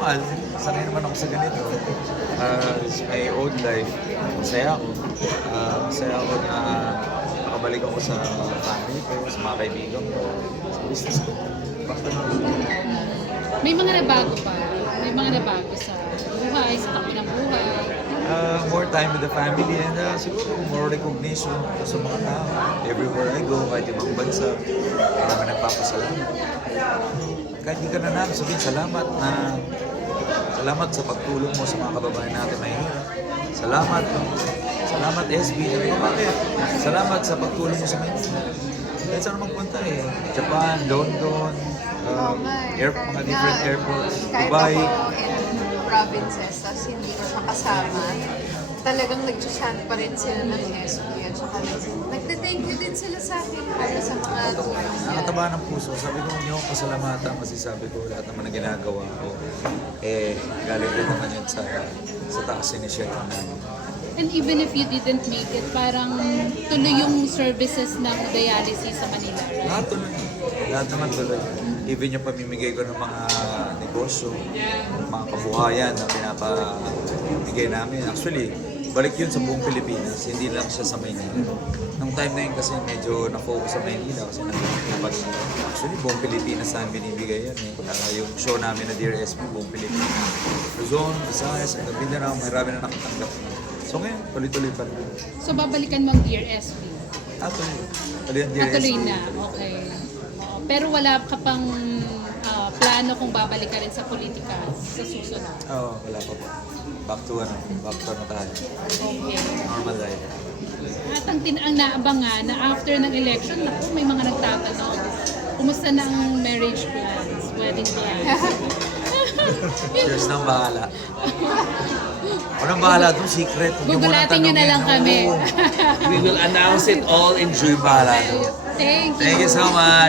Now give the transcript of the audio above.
normal. Sanay naman ako sa ganito. It's my old life. Masaya ako. Masaya ako na nakabalik ako sa family ko, sa mga kaibigan ko, sa business ko. Back to normal. May mga nabago pa. May mga nabago sa buhay, sa takbo ng buhay. More time with the family and siguro more recognition sa mga tao. Everywhere I go, kahit ibang bansa, marami nagpapasalamat. Kahit di ka nanalo, sabihin salamat sa pagtulong mo sa mga kababayan natin na hirap. Salamat SB. Bakit? Salamat sa pagtulong mo sa Manila. Kahit saan magpunta Japan, London, mga different airports, Dubai. Kahit ako in provinces, tas hindi ko siya kasama, talagang nag-chant pa rin sila ng SB at saka nagte-thank you din sila sa akin para sa mga tulong niya. Nakataba ng puso. Sabi ko, hindi ako pasalamatan kasi sabi ko, lahat naman na ginagawa ko, galing din naman yun sa taas initiative namin. And even if you didn't make it, parang tuloy yung services ng dialysis sa Manila, right? Lahat tuloy. Lahat naman tuloy. Even yung pamimigay ko ng mga negosyo, mga kabuhayan na pinapamigay namin. Actually, balik yun sa buong Pilipinas, hindi lang siya sa Maynila. Nung time na yun kasi medyo na-focus sa Maynila kasi nag-iipag. Actually, buong Pilipinas namin binibigay yan yung show namin na Dear SB, buong Pilipinas. Luzon, Visayas, Mindanao, marami na nakatanggap. So ngayon, tuloy-tuloy pa rin. So babalikan mo ang Dear SB? Tuloy. Tuloy ang Dear Tuloy SB. na, okay. Oo. Pero wala ka pang plano kung babalik ka rin sa politika sa susunod? Oo, wala pa po. Back to tayo. Okay. Normal life. At ang naabangan na after ng election, naku, may mga nagtatanong, kumusta na ang marriage plans, wedding plans? Diyos nang bahala. Walang bahala doon, secret. Huwag niyo munang Gugulatin nyo na lang kami. Oo. We will announce it all in June. Bahala doon. Thank you. Thank you so much.